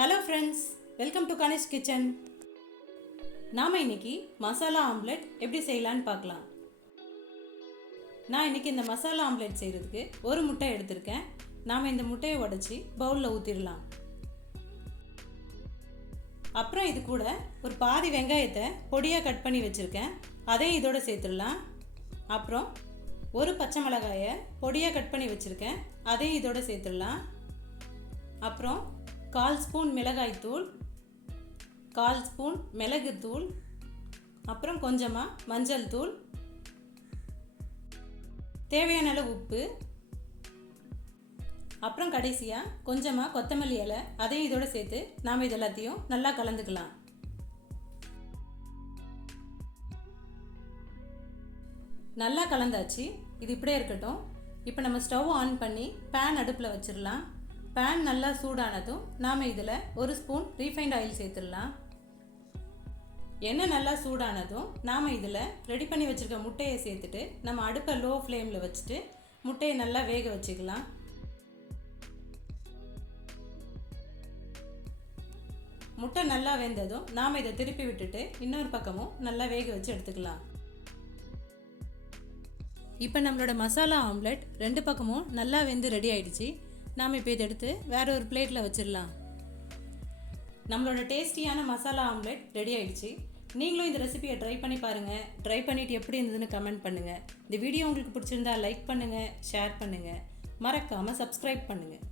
Hello friends, welcome to kanishk kitchen. நாம் இன்னைக்கு masala omelette எப்படி செய்யலான்னு பார்க்கலாம். நான் இன்னைக்கு இந்த மசாலா ஆம்லெட் செய்கிறதுக்கு ஒரு முட்டை எடுத்திருக்கேன். நாம் இந்த முட்டையை உடைச்சி பவுலில் ஊற்றிடலாம். அப்புறம் இது கூட ஒரு பாதி வெங்காயத்தை பொடியாக கட் பண்ணி வச்சுருக்கேன், அதையும் இதோடு சேர்த்துடலாம். அப்புறம் ஒரு பச்சை மிளகாயை பொடியாக கட் பண்ணி வச்சுருக்கேன், அதையும் இதோடு சேர்த்துடலாம். அப்புறம் 1/4 ஸ்பூன் மிளகாய்த்தூள், 1/4 ஸ்பூன் மிளகுத்தூள், அப்புறம் கொஞ்சமாக மஞ்சள் தூள், தேவையான அளவு உப்பு, அப்புறம் கடைசியாக கொஞ்சமாக கொத்தமல்லி இலை, அதையும் இதோடு சேர்த்து நாம் இது எல்லாத்தையும் நல்லா கலந்துக்கலாம். நல்லா கலந்தாச்சு, இது இப்படியே இருக்கட்டும். இப்போ நம்ம ஸ்டவ் ஆன் பண்ணி பேன் அடுப்பில் வச்சிடலாம். பேன் நல்லா சூடானதும் நாம் இதில் ஒரு ஸ்பூன் ரீஃபைண்ட் ஆயில் சேர்த்துடலாம். எண்ணெய் நல்லா சூடானதும் நாம் இதில் ரெடி பண்ணி வச்சுருக்க முட்டையை சேர்த்துட்டு நம்ம அடுப்பை லோ ஃப்ளேமில் வச்சுட்டு முட்டையை நல்லா வேக வச்சுக்கலாம். முட்டை நல்லா வெந்ததும் நாம் இதை திருப்பி விட்டுட்டு இன்னொரு பக்கமும் நல்லா வேக வச்சு எடுத்துக்கலாம். இப்போ நம்மளோட மசாலா ஆம்லெட் ரெண்டு பக்கமும் நல்லா வெந்து ரெடி ஆயிடுச்சு. நாம் இப்போ இதை எடுத்து வேறு ஒரு பிளேட்டில் வச்சிடலாம். நம்மளோட டேஸ்டியான மசாலா ஆம்லெட் ரெடி ஆயிடுச்சு. நீங்களும் இந்த ரெசிபியை ட்ரை பண்ணி பாருங்கள். ட்ரை பண்ணிவிட்டு எப்படி இருந்ததுன்னு கமெண்ட் பண்ணுங்கள். இந்த வீடியோ உங்களுக்கு பிடிச்சிருந்தா லைக் பண்ணுங்கள், ஷேர் பண்ணுங்கள், மறக்காமல் சப்ஸ்கிரைப் பண்ணுங்கள்.